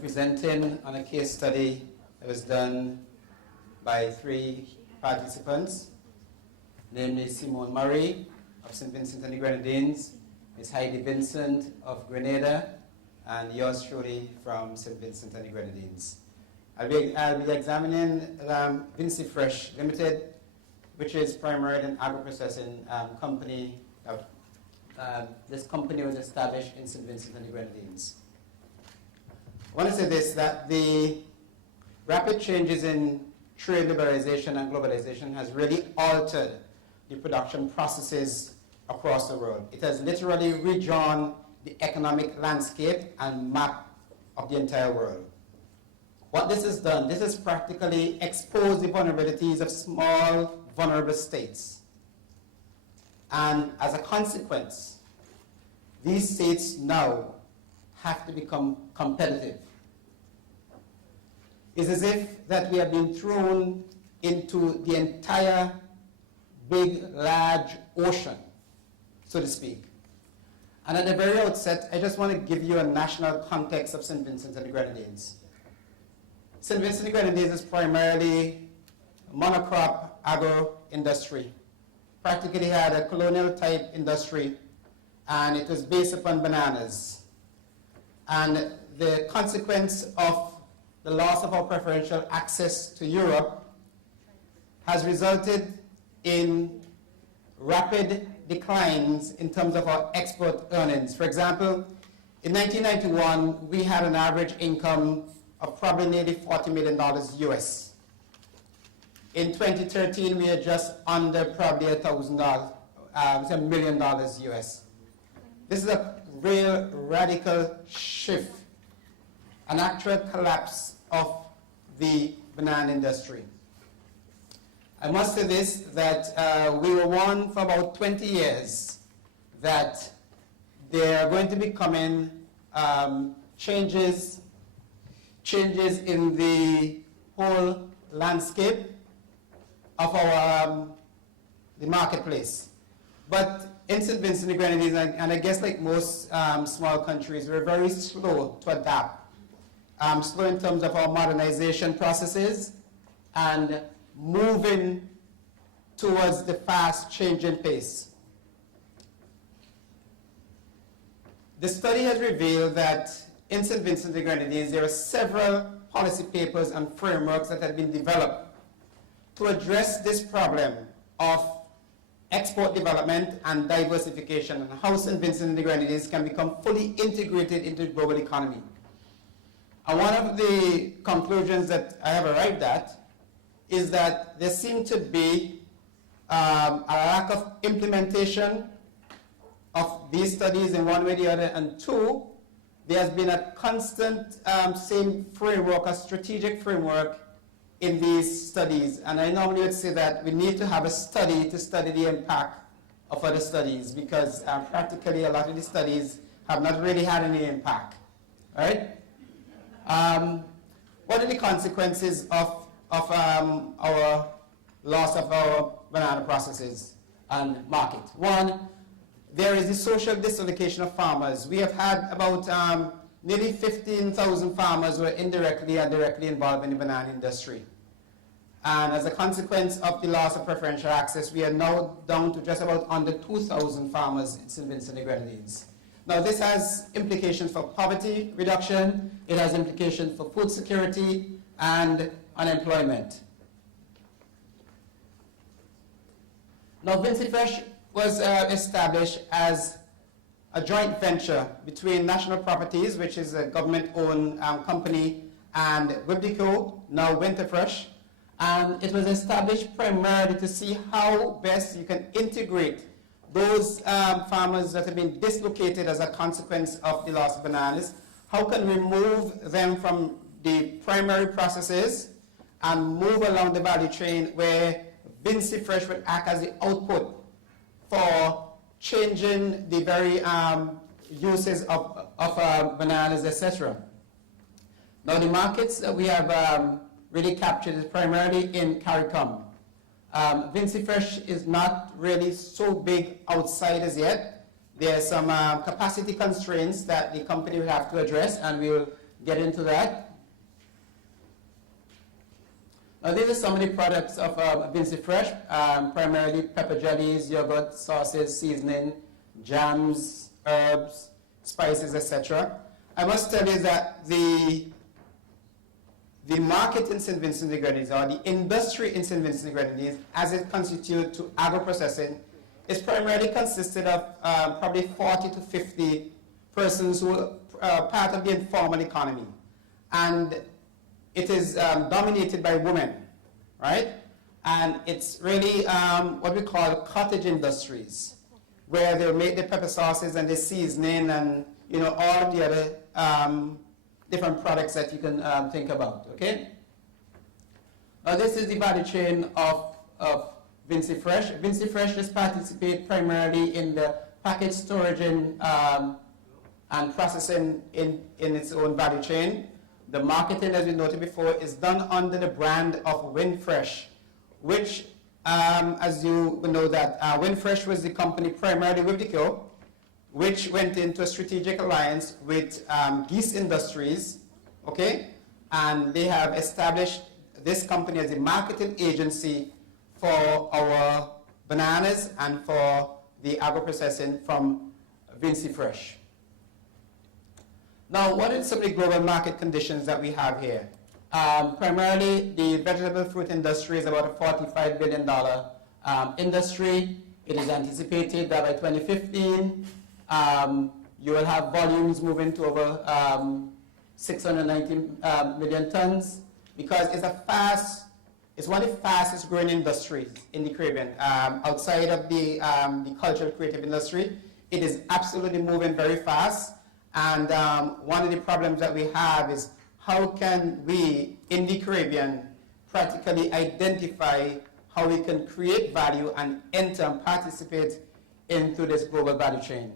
presenting on a case study that was done by 3 participants, namely Simone Murray of St. Vincent and the Grenadines, Ms. Heidi Vincent of Grenada, and yours truly from St. Vincent and the Grenadines. I'll be examining CCfC Limited, which is primarily an agro-processing company. This company was established in St. Vincent and the Grenadines. I want to say this, that the rapid changes in trade liberalization and globalization has really altered the production processes across the world. It has literally redrawn the economic landscape and map of the entire world. What this has done, this has practically exposed the vulnerabilities of small, vulnerable states. And as a consequence, these states now have to become competitive. It's as if that we have been thrown into the entire big, large ocean, so to speak. And at the very outset, I just want to give you a national context of St. Vincent and the Grenadines. St. Vincent and the Grenadines is primarily a monocrop agro-industry. Practically had a colonial-type industry, and it was based upon bananas. And the consequence of the loss of our preferential access to Europe has resulted in rapid declines in terms of our export earnings. For example, in 1991, we had an average income of probably nearly $40 million US. In 2013, we are just under probably $1 million US. This is a real radical shift, an actual collapse of the banana industry. I must say this, that we were warned for about 20 years that there are going to be coming changes in the whole landscape of our the marketplace. But in St. Vincent and the Grenadines, and I guess like most small countries, we're very slow to adapt. Slow in terms of our modernization processes and moving towards the fast changing pace. The study has revealed that in St. Vincent and the Grenadines, there are several policy papers and frameworks that have been developed to address this problem of export development and diversification, and how St. Vincent and the Grenadines can become fully integrated into the global economy. And one of the conclusions that I have arrived at is that there seems to be a lack of implementation of these studies in one way or the other, and two, there has been a constant same framework, a strategic framework in these studies. And I normally would say that we need to have a study to study the impact of other studies, because practically a lot of these studies have not really had any impact, right? What are the consequences of our loss of our banana processes and market? One, there is the social dislocation of farmers. We have had about nearly 15,000 farmers who are indirectly and directly involved in the banana industry. And as a consequence of the loss of preferential access, we are now down to just about under 2,000 farmers in St. Vincent and the Grenadines. Now, this has implications for poverty reduction, it has implications for food security and unemployment. Now, CCfC was established as a joint venture between National Properties, which is a government-owned company, and Wibdeco, now Winterfresh. And it was established primarily to see how best you can integrate those farmers that have been dislocated as a consequence of the loss of bananas. How can we move them from the primary processes and move along the value chain where CCfC would act as the output for changing the very uses of bananas, etc. Now, the markets that we have really captured is primarily in CARICOM. CCfC is not really so big outside as yet. There are some capacity constraints that the company will have to address, and we will get into that. Now, these are some of the products of Vinci Fresh, primarily pepper jellies, yogurt, sauces, seasoning, jams, herbs, spices, etc. I must tell you that the market in St. Vincent and the Grenadines, or the industry in St. Vincent and the Grenadines, as it constitutes to agro-processing, is primarily consisted of probably 40 to 50 persons who are part of the informal economy. And it is dominated by women, right? And it's really what we call cottage industries, where they make the pepper sauces and the seasoning and all of the other different products that you can think about, okay? Now this is the value chain of Vinci Fresh. Vinci Fresh just participate primarily in the package storage and processing in its own value chain. The marketing, as we noted before, is done under the brand of WinFresh, which, as you know, that WinFresh was the company primarily with Dico, which went into a strategic alliance with Geese Industries, okay? And they have established this company as a marketing agency for our bananas and for the agro-processing from Vinci Fresh. Now, what are some of the global market conditions that we have here? Primarily, the vegetable fruit industry is about a $45 billion industry. It is anticipated that by 2015, you will have volumes moving to over 690 million tons, because it's one of the fastest growing industries in the Caribbean. Outside of the cultural creative industry, it is absolutely moving very fast. And one of the problems that we have is how can we, in the Caribbean, practically identify how we can create value and enter and participate into this global value chain.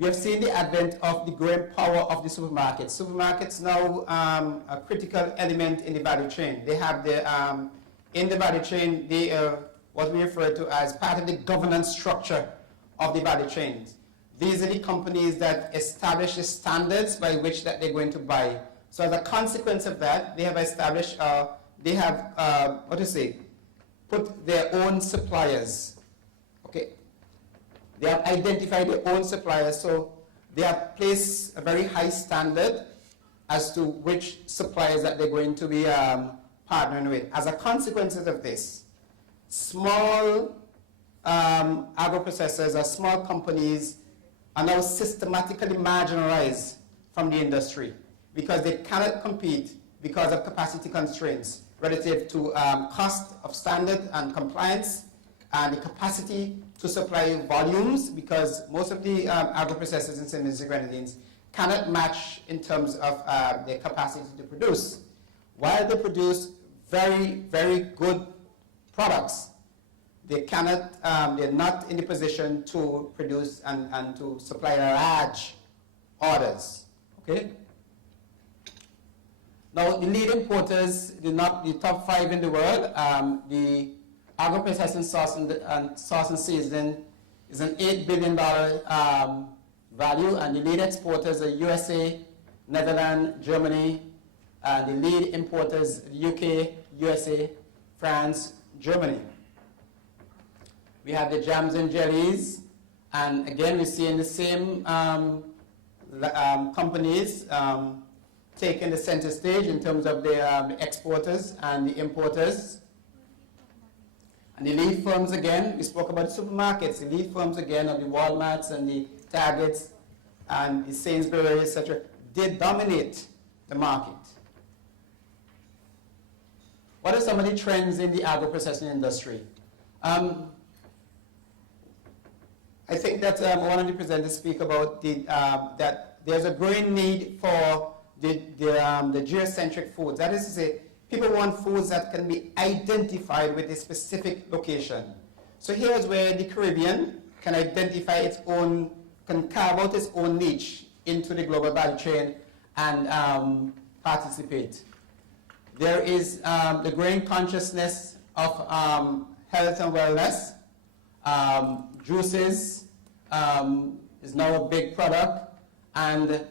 We have seen the advent of the growing power of the supermarkets. Supermarkets now a critical element in the value chain. They have in the value chain, they are what we refer to as part of the governance structure of the value chains. These are the companies that establish the standards by which that they're going to buy. So as a consequence of that, they have established, they have, put their own suppliers, okay? They have identified their own suppliers, so they have placed a very high standard as to which suppliers that they're going to be partnering with. As a consequence of this, small agro-processors or small companies are now systematically marginalized from the industry because they cannot compete because of capacity constraints relative to cost of standard and compliance and the capacity to supply volumes, because most of the agro-processors in St. Vincent and Grenadines cannot match in terms of their capacity to produce. While they produce very, very good products, they cannot, they're not in the position to produce and to supply large orders, okay? Now, the lead importers, the top 5 in the world, the agro-processing sauce and seasoning is an $8 billion value, and the lead exporters are USA, Netherlands, Germany, and the lead importers, the UK, USA, France, Germany. We have the jams and jellies, and again, we're seeing the same companies taking the center stage in terms of the exporters and the importers. And the lead firms again, we spoke about the supermarkets, the lead firms again are the Walmarts and the Targets and the Sainsbury's, etc. They dominate the market. What are some of the trends in the agro-processing industry? I think that one of the presenters speak about that there's a growing need for the geocentric foods. That is to say, people want foods that can be identified with a specific location. So here's where the Caribbean can identify its own, can carve out its own niche into the global value chain and participate. There is the growing consciousness of health and wellness. Juices is now a big product, and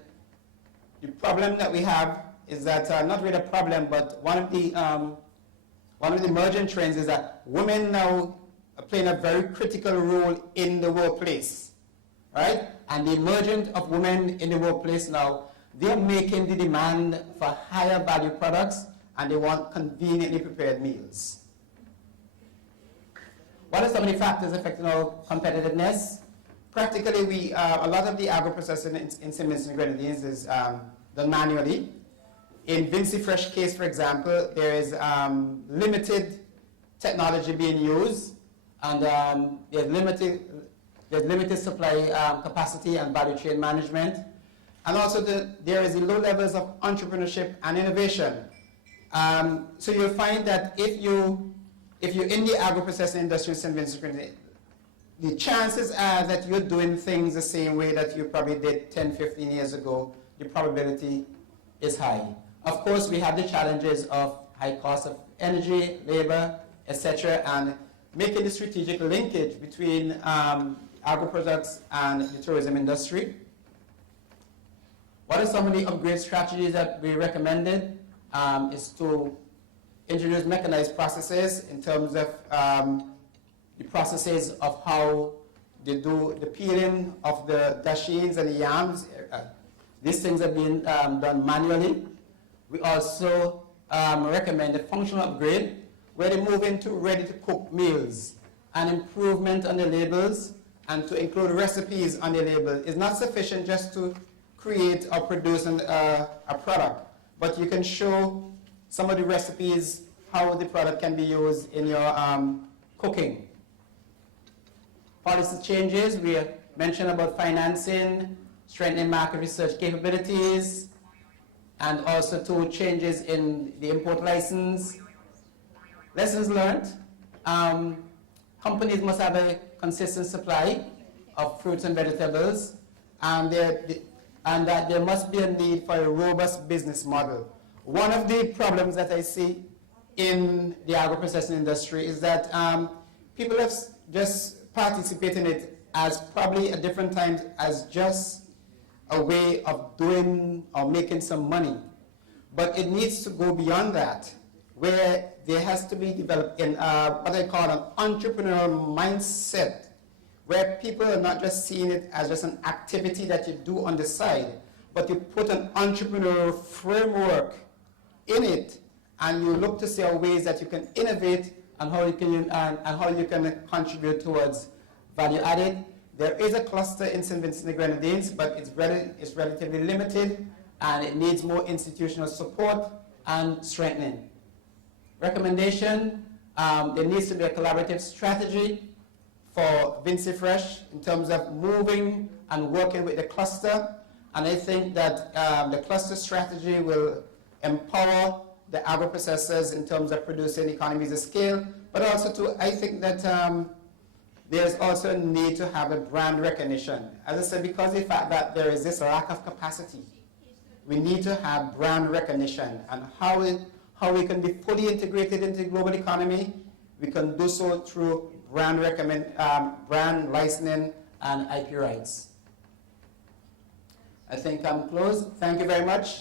the problem that we have is that, not really a problem, but one of the emerging trends is that women now are playing a very critical role in the workplace, right? And the emergence of women in the workplace now, they're making the demand for higher value products, and they want conveniently prepared meals. What are some of the factors affecting our competitiveness? Practically, a lot of the agro-processing in St. Vincent and Grenadines is done manually. In Vinci Fresh case, for example, there is limited technology being used, and there's limited supply capacity and value chain management. And also there is low levels of entrepreneurship and innovation. So you'll find that if you're in the agro-processing industry in St. Vincent and Grenadines, the chances are that you're doing things the same way that you probably did 10, 15 years ago. The probability is high. Of course, we have the challenges of high cost of energy, labor, etc., and making the strategic linkage between agro-products and the tourism industry. What are some of the upgrade strategies that we recommended? Is to introduce mechanized processes in terms of the processes of how they do the peeling of the dashins and the yams. These things are being done manually. We also recommend a functional upgrade where they move into ready-to-cook meals. An improvement on the labels and to include recipes on the label is not sufficient just to create or produce a product, but you can show some of the recipes, how the product can be used in your cooking. Policy changes, we mentioned about financing, strengthening market research capabilities, and also two changes in the import license. Lessons learned, companies must have a consistent supply of fruits and vegetables, and that there must be a need for a robust business model. One of the problems that I see in the agro-processing industry is that people have just participate in it as probably at different times as just a way of doing or making some money. But it needs to go beyond that, where there has to be developed in what I call an entrepreneurial mindset, where people are not just seeing it as just an activity that you do on the side, but you put an entrepreneurial framework in it, and you look to see ways that you can innovate and how you can contribute towards value added. There is a cluster in St. Vincent and Grenadines, but it's relatively limited, and it needs more institutional support and strengthening. Recommendation, there needs to be a collaborative strategy for Vinci Fresh in terms of moving and working with the cluster, and I think that the cluster strategy will empower the agro-processors in terms of producing economies of scale, but also I think that there's also a need to have a brand recognition. As I said, because of the fact that there is this lack of capacity, we need to have brand recognition, and how we can be fully integrated into the global economy. We can do so through brand licensing and IP rights. I think I'm closed. Thank you very much.